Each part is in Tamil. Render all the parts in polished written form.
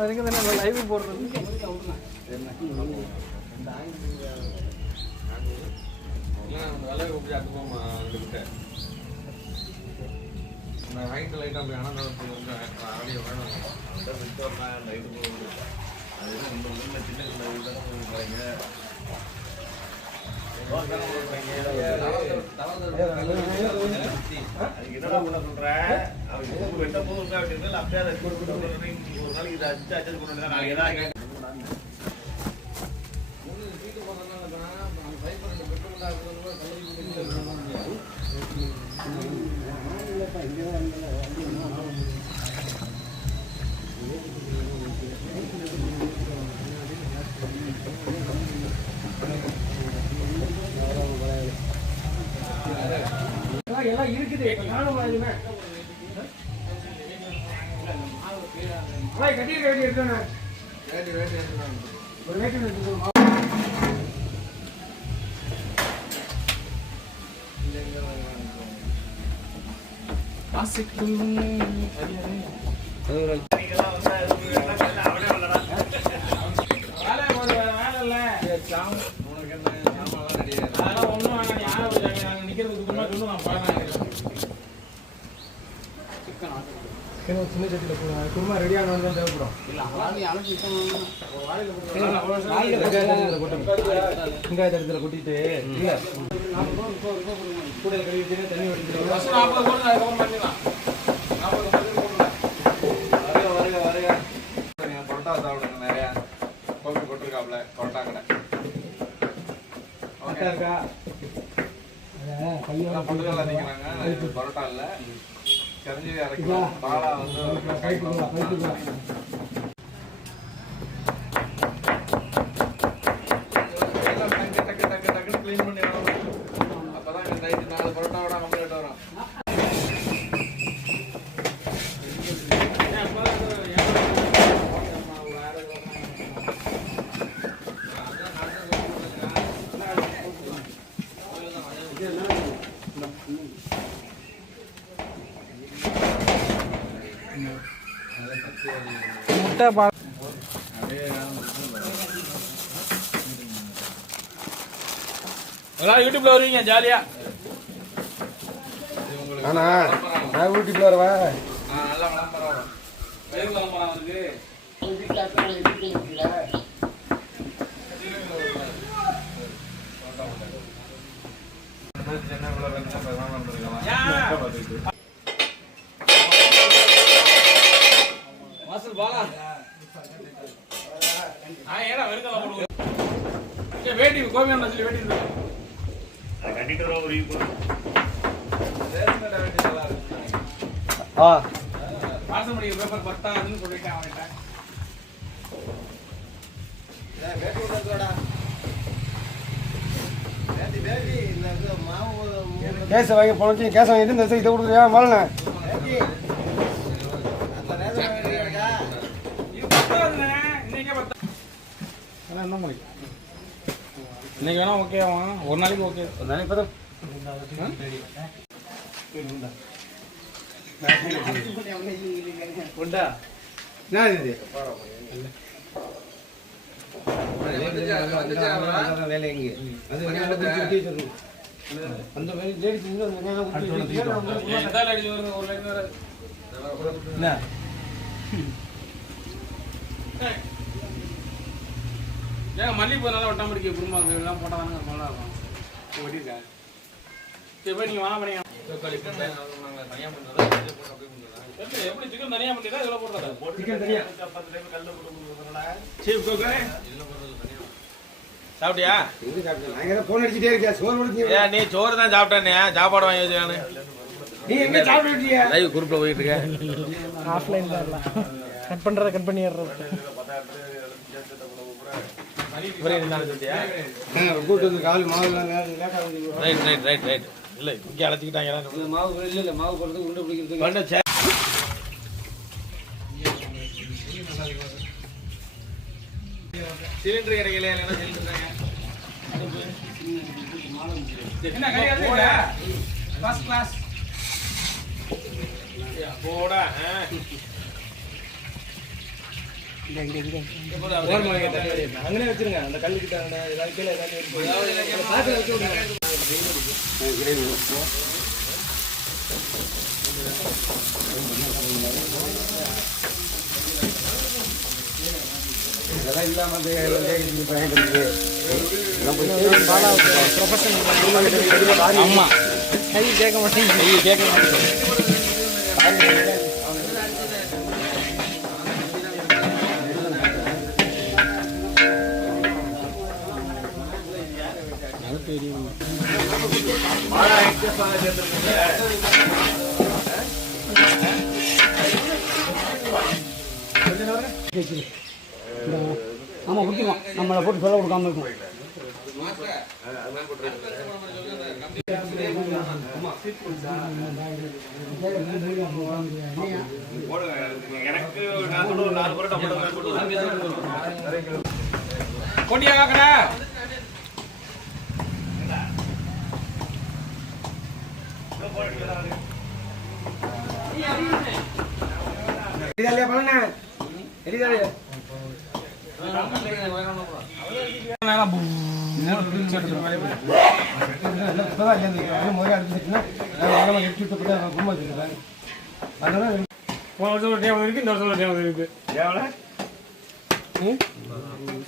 அதுக்கு தானே லைவ் போடுறது. ரைட்டு லைட்டாக அப்படி ஆனால் ஆடியோ வேணும் லைட்டு போகுது. அது இந்த ஊரில் சின்ன சின்ன வீடு தானே அதுக்கு என்னடா பண்ண சொல்ற? அவங்க வெட்ட போதும் அப்படின்னா அப்படியே அதை ஒரு நாளைக்கு இதை அடிச்சு அட்ஜஸ்ட் பண்ணுறேன். நாளைக்கு ஏதாவது எல்லாம் இருக்குது. நானும் கட்டி எடுத்தானே ஒரு வேட்டி சின்ன சட்டியில் குருமா ரெடியான தான் தேவைப்படும். வெங்காய தடத்தில் கொட்டிட்டு இல்லை கூடையில் கழுவிட்டு தண்ணி வடிச்சிருவோம். பரோட்டா சாப்பிடுங்க நிறையா. கோபி கொட்டிருக்காப்ல பரோட்டா கடை இருக்கா? பொட்டுக்கல்ல நிற்கிறாங்க. பரோட்டா இல்லை கரிஞ்சீவி அரைக்கலாம். பாலா வந்து டக்கு கிளீன் பண்ணி அப்பதான் நைட்டு 4 பரோட்டாவோட கம்ப்ளீட் வரும். முட்டை யூடியூப்ல வருவீங்க ஜாலியா? ஆனா நான் யூடியூப்ல வரவா நல்லா விளம்பரம் இருக்கு. வாசல் பாலா ஏடா வெறுக்கல போடுங்க. வேட்டி கோவியண்ணா சொல்லி வேட்டி கட்டிட்டு வர ஒரு வேட்டி நல்லா இருக்கு. வாசமடி பேப்பர் பத்தாதுன்னு சொல்லிட்டேன் அவன்கிட்ட. வேட்டி விடுறதுடா வேட்டி வேட்டி இந்த மாவு கேஸ் வாங்கி போனச்சு கேஸ் வாங்கிட்டு இந்த இதை கொடுத்துறியா மாலண்ணே? இன்னைக்கு வேணா ஓகே ஆகும். ஒரு நாளைக்கு ஓகே. ஒரு நாளைக்கு பார்த்தா உண்டா என்ன இது வேலை எங்கே அது அந்த வேலை லேடிஸ் ஏன் மல்லிகைப்பூ நல்லா ஒட்டாம இருக்கு? குடும்பம் எல்லாம் போட்டா தானே நல்லா இருக்கும். வெட்டிருக்கேன். சரி போய் நீங்க வாங்க பண்ணியா? எப்படி சிக்கன் தனியா பண்ணிட்டா இதெல்லாம் போடுறதா? சிக்கன் தனியா சாப்பிட்டியா? போன் அடிச்சுட்டே இருக்கியா? சோறு கொடுத்தீங்க? நீ சோறு தான் சாப்பிட்டேனே, சாப்பாடு வாங்கி வச்சுக்கானு. நீ எங்க சாப்பிட்டுட்டியா? லைவ் குரூப்ல போயிட்டு இருக்க. ஆஃப்லைன் தான் கட் பண்றத கட் பண்ணிடுறது. கூட்டு வந்து கால் மாவு ரைட் ரைட் ரைட் ரைட். இல்ல இங்க அழைச்சிக்கிட்டாங்க மாவு இல்ல மாவு போடுறதுக்கு உருண்டை பிடிக்கிறதுக்கு சிலிண்டர் கிடைக்கல. இல்லைன்னா சிலிண்டர் ஃபர்ஸ்ட் கிளாஸ் போடா. அங்கே வச்சிருங்க அந்த கல்லுக்கிட்ட ஏதாவது கீழே இதெல்லாம் இல்லாமல் ஆமா கை கேட்க மாட்டேங்குது கேட்க மாட்டேங்குது ஆமா கொடுத்துருவோம் நம்மளை போட்டு சொல்ல கொடுக்காம இருக்கும் போட்டியா காக்கற எரிதாலியா பண்ண எரிதாலியா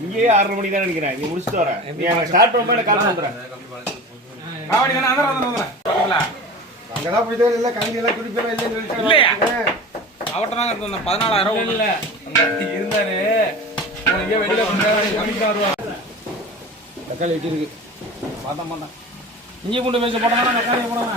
இங்கேயே 6:30 மணிக்கு தான் நினைக்கிறேன். இங்க முடிச்சுட்டு வரேன். ஸ்டார்ட் பண்ணும்போது கால் பண்றேன். அங்கதான் போயிட்டே இல்ல கஞ்சி எல்லாம் குடிக்கவே இல்லைன்னு இல்லையா அவட்ட தாங்க இருந்தோம் 14,000 இல்ல இருந்தாரு இங்கே வெளியில வருவா தக்காளி வெட்டி இருக்கு பார்த்தா இஞ்சி பூண்டு பேச போட்டாங்க தக்காளி போடாம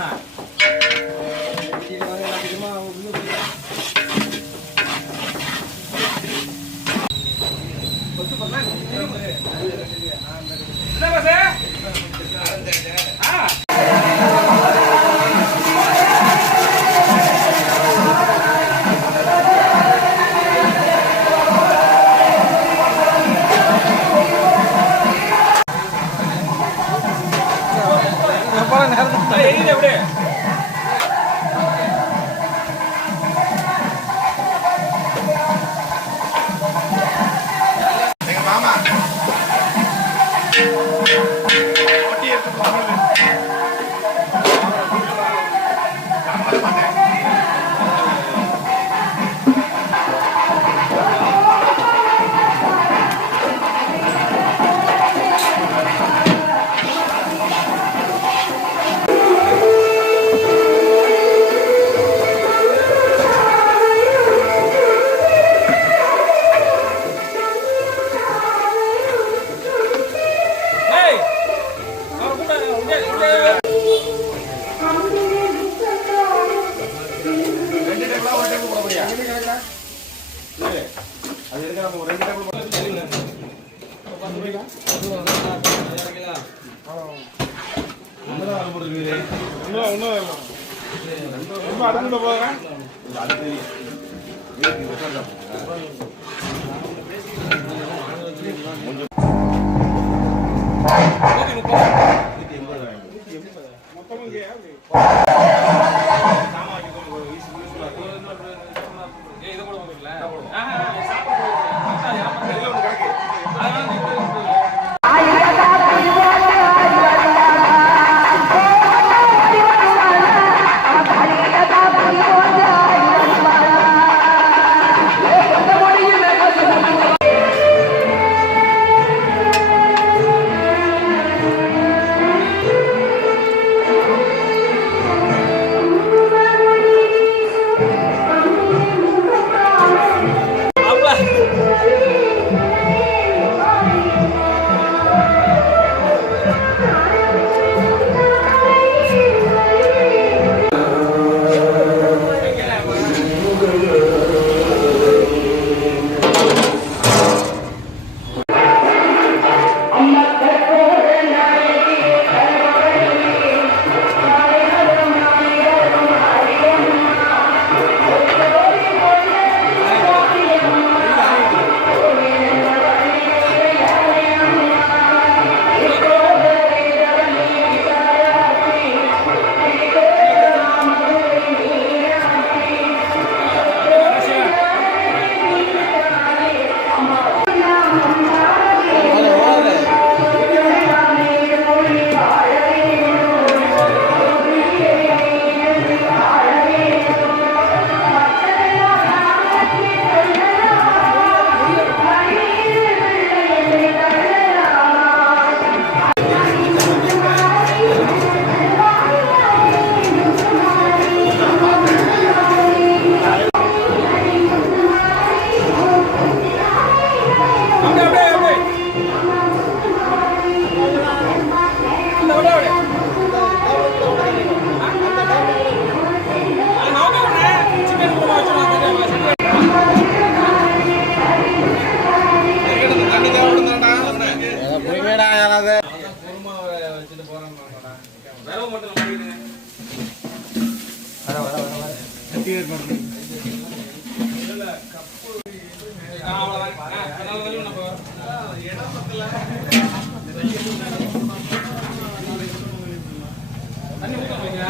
What தண்ணி ஊற்ற போய்ங்க.